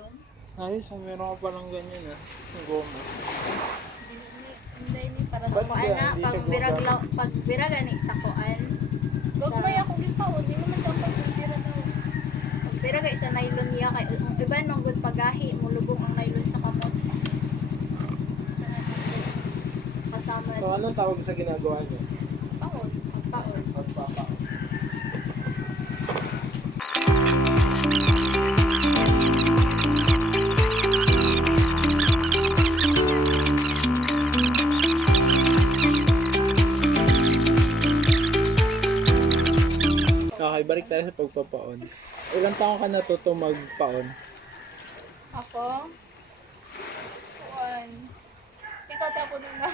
nylon. Ayos, meron ka palang ganyan yung goma. Hindi para sa Ba't kuan siya? na Hindi pag siya birag gumagamit? pag birag ani sa kuan. Wag Sa- may ako gipaon, di naman daw pag bira daw. Pag birag sa nylon niya kay ang iba nang gud pagahi mulubong ang nylon sa kamot. Kasama So, anong tawag sa ginagawa niyo? paon, paon. Pagpapa. Okay, balik tayo sa pagpapaon. Ilang taon ka natuto magpaon? Ako? Kuan. Ikaw tapo na.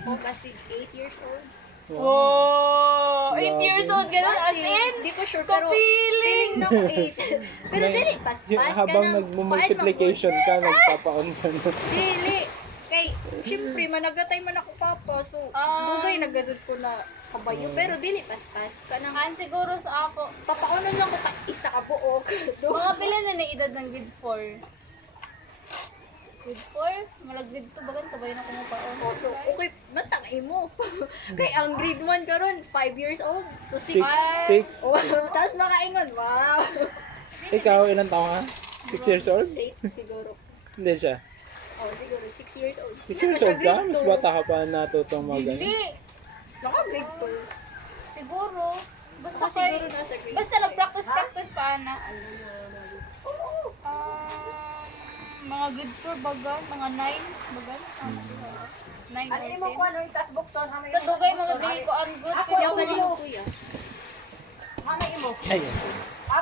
Ako kasi 8 years old. Oh, 8 Grabe. years old ganun as Kasi, in. Hindi ko sure pero Kapiling. feeling na ko 8. Pero dili paspas ka Habang ng nagmumultiplication ka, nagpapaon ka na. Dili. Kay, syempre, managatay man ako papa. So, dugay nagadod ko na kabayo. Pero dili paspas ka nang Siguro sa ako, papaunan lang ko ka isa ka buok. mga pila na na edad ng grade 4. Grade 4? Mala grade 2 bagan kabay na ko mo paon. Oh, so, okay, matang imo. Kay, ang grade 1 karon 5 years old. So, 6. 6? Oh, tapos makaingon, wow. Ikaw, ilang taon ka? 6 years old? 8 siguro. Hindi siya. Oh, siguro 6 years old. 6 years old ka? Mas bata ka pa natutong mag Hindi. Naka grade 2. Siguro. Basta Basta kay, siguro nasa grade basta nag-practice pa na. Mga grade 4 bagan, mga 9 bagan. 9 Ano mo ko ano itas bukton ha Sa dugay mga dili ko ang good Ako, pero ako, Ano kuya? Mama imo. Ayun.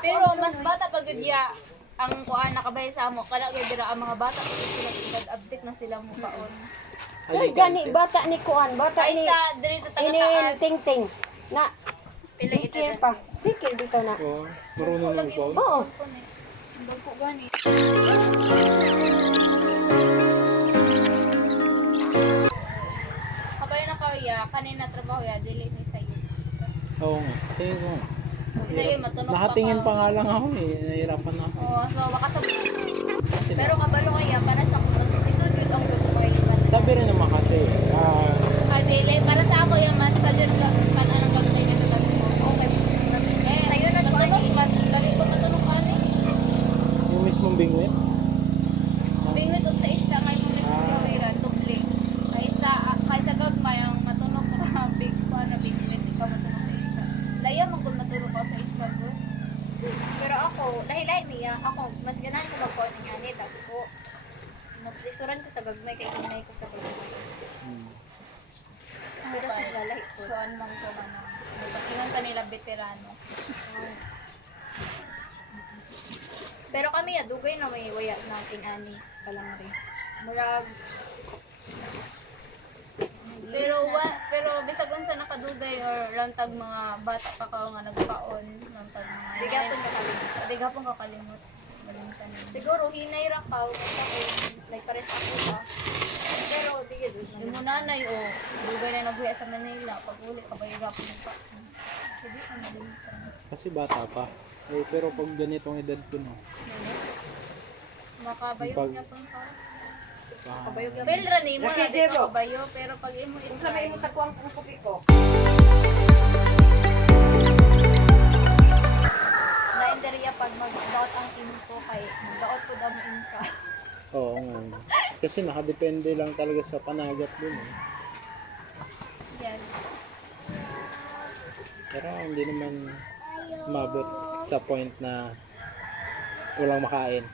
pero mas bata pag yun ya ang kuan nakabay sa amo kada gyud dira ang mga bata pag sila edad update na sila mo paon. Kay gani bata ni kuan, bata ni Kaysa diri sa ini taga-taas. ting-ting. Na Pila dikir pa. Dikir dito na. Oo, marunong na magpaon. Oo. Dagko gani. Kabay na kaya kanina trabaho ya dili ni sayo. Oo nga, tingin ko nga. Dili matunog pa. Nakatingin ka. pa nga lang ako eh, nahihirapan ako. Oo, so baka sa Pero kabalo kaya para sa mas isod yun ang lutuay. Sabi rin naman kasi, dili para sa ako yung mas kadyo na kanang gamay na sa mo. Okay. Ayun na matunog mas dali ko matunog ani. yung mismong bingwit, Bingwit og sa isda ngay mo rin doble. Kaysa gagmay ang matunog ka big ko na bingwit ikaw matunog sa isda. Laya man kun matulog ka sa isda ko. Pero ako, dahil niya, ako, mas ganahan ko magkuhan niya ni ko. Mas lisuran ko sa gagmay kay hinay ko sa gagmay. Pero sa lalay ko. Kuan man ko man. Patingan kanila veterano. Pero kami, dugay na may waya na ting-ani pa lang rin. Murag, Pero bisag unsa nakadugay or lantag mga bata pa ka nga nagpaon, lantag mga bigyan ko kalimut. Di ka pong kakalimot. Malimtan. Siguro, hinay ra ka, basta ko, like pares ako pa. Pero, di ka doon. Yung mo nanay o dugay na naghuya sa Manila, pag uli ka ba yung gapon ng pa. Hindi ka malimtan. kasi bata pa. Eh, pero pag ganitong edad ko na, Makabayog Pag- niya pang pa. Kabayog yan. Pero rani mo Kasi na di zero. ka kabayo, pero pag imo Kung sa i-try. may mo takuang kung kupi ko. Na-interiya pag mag-daot ang info kay mag-daot po daw ang info. oo nga. Kasi nakadepende lang talaga sa panagat dun eh. Yes. Pero hindi naman mabot sa point na walang makain.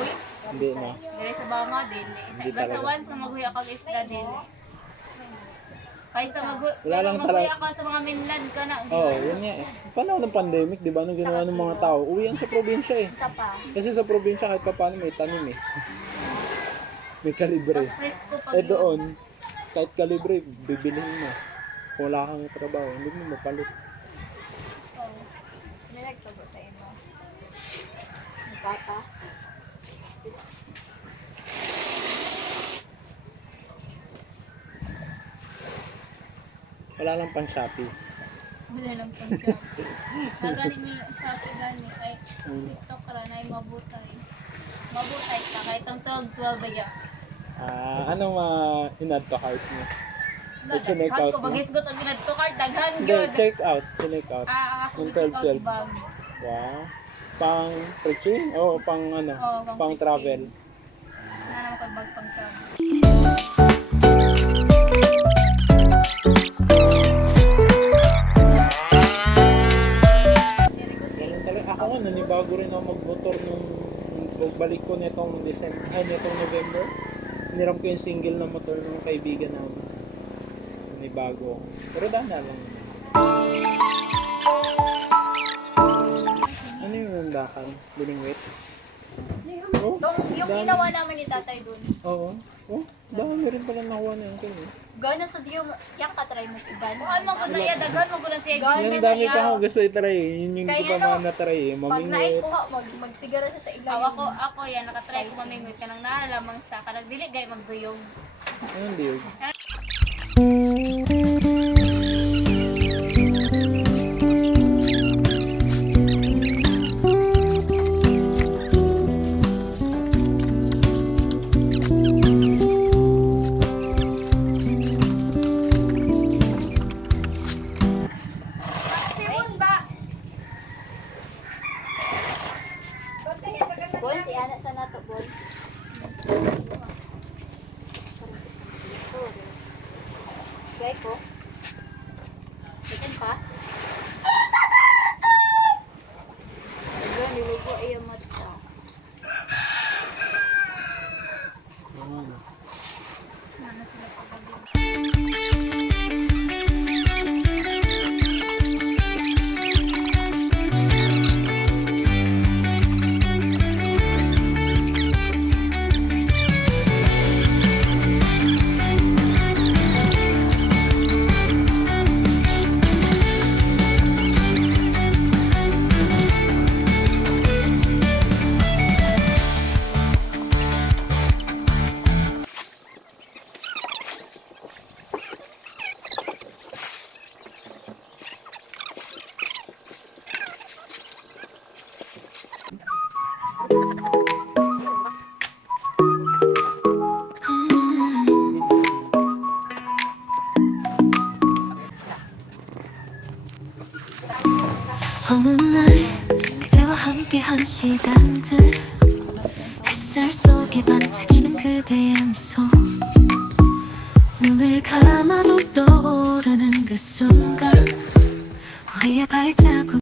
Uy. Hindi na. Dili sa banga din. Hindi Basta talaga. once na maghuya kag isda din. Kaysa Wala pero lang maghuya ka sa mga mainland ka na. Oo, yun nga eh. Panahon ng pandemic, di ba? Nung ginawa ng mga tao, uwian sa probinsya eh. Isa pa. Kasi sa probinsya kahit pa paano may tanim eh. May kalibre. Mas fresco pag Eh doon, kahit kalibre, bibilihin mo. Kung wala kang trabaho, hindi mo mapalit. Nilagsobo sa ino. Bata. Wala lang pang Shopee. wala lang pang Shopee. Nagani mi Shopee gani ay TikTok ra na mabutay. Mabutay ka. Kahit itong 12 ba yan? Anong in-add to cart mo? I-check Daghan out ko. mo? Bagisgot ang ginad to card. Daghan Hindi, yun. check out. Check out. Ako Yung check out 12. bag. Wow. Pang preaching? O pang ano? Oo, pang pang preaching. travel? Na naman kag bag pang travel. Ganun talaga. Ako nga, nanibago rin ako magmotor nung pagbalik ko nitong nitong November. Hiniram ko yung single na motor ng kaibigan namin. Nanibago. Pero dana lang. Ano yung nandakan? Biningwit? Oh, Yung dami. ginawa namin ni tatay dun. Oo. Oh, dami rin pala nakuha na yung kayo. Gana sa diyo, yung katry mo iba. Kuhan mo ko na iya. Daghan mo ko na siya. Yan dami pa ako gusto i-try. Yun yung Kaya hindi ko pa ano, mga na-try eh. Pag Mamingwit. naikuha, magsigara siya sa ilalim. Ako yan. Nakatry ko mamingwit ka nang nalalamang sa kanang dili gay magduyog. Anong diyo? Bon, si Ana sa nato, Bon. Gay ko. Bikin pa. Wala, nilugo ay ang mata. Ano? 어느 날 그대와 함께한 시간들 햇살 속에 반짝이는 그대의 미소 눈을 감아도 떠오르는 그 순간 우리의 발자국